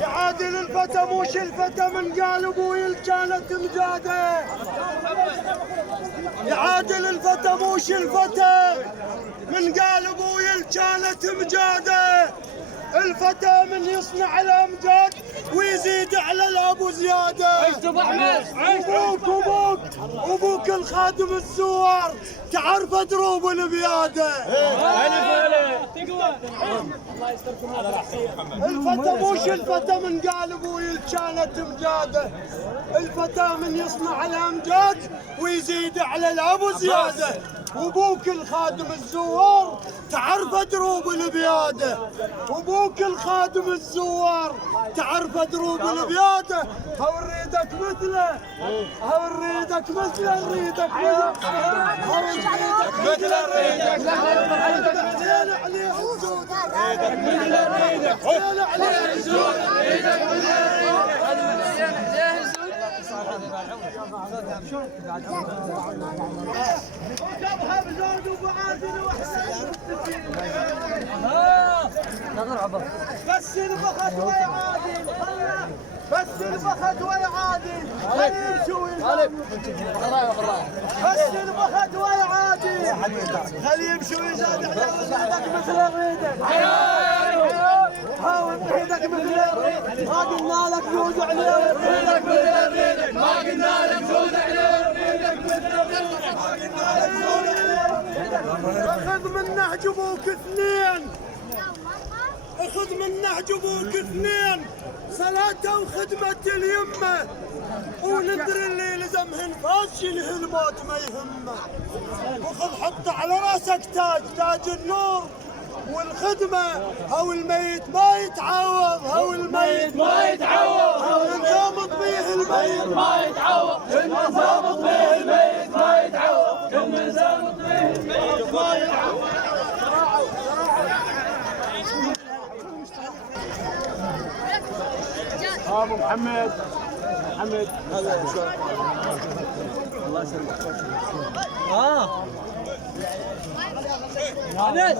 يعادل الفتى موش الفتى من قالب ويل كانت مجاده. يعادل الفتى موش الفتى من قالب ويل كانت مجاده. الفتى من يصنع الامجاد ويزيد على الابو زياده. عشت ابو احمد، ابوك الخادم الزوار تعرف دروب البياده. الفتى موش الفتى من قالب ويل كانت مجاده. الفتى من يصنع الامجاد ويزيد على الابو زياده. وابوك الخادم الزوار تعرف دروب البياده. وابوك الخادم الزوار تعرف دروب البياده. هو نريدك مثله، هو نريدك مثله، نريدك مثله، هو نريدك مثله، نريدك زين عليه الزود، نريدك مثله، نريدك زين عليه الزود، نريدك وكبها بزود وبعادل وحسين بس البخت ويعادل، بس البخت ويعادل، خلي يمشوا بس البخت ويعادل، خلي يمشوا يزاد على ريدك مثل ريدك. حاول بحيدك مثل ريدك، ما قلنا لك جود عليه ريدك مثل ريدك، ما قلنا لك جود عليه ريدك مثل ريدك، ما قلنا لك جود عليه ريدك. اخذ من نهج ابوك اثنين، اخذ من نهج ابوك اثنين، صلاته وخدمة اليمة، وندري اللي يلزمهن فاش يلهي الموت ما يهمه. وخذ حط على راسك تاج، تاج النور والخدمة. هو الميت ما يتعوض، هو الميت ما يتعوض، هو النظام طبيه الميت ما يتعوض، النظام طبيه الميت ما يتعوض، النظام طبيه الميت ما يتعوض. ابو محمد، محمد هذا الله يسلمك. محمد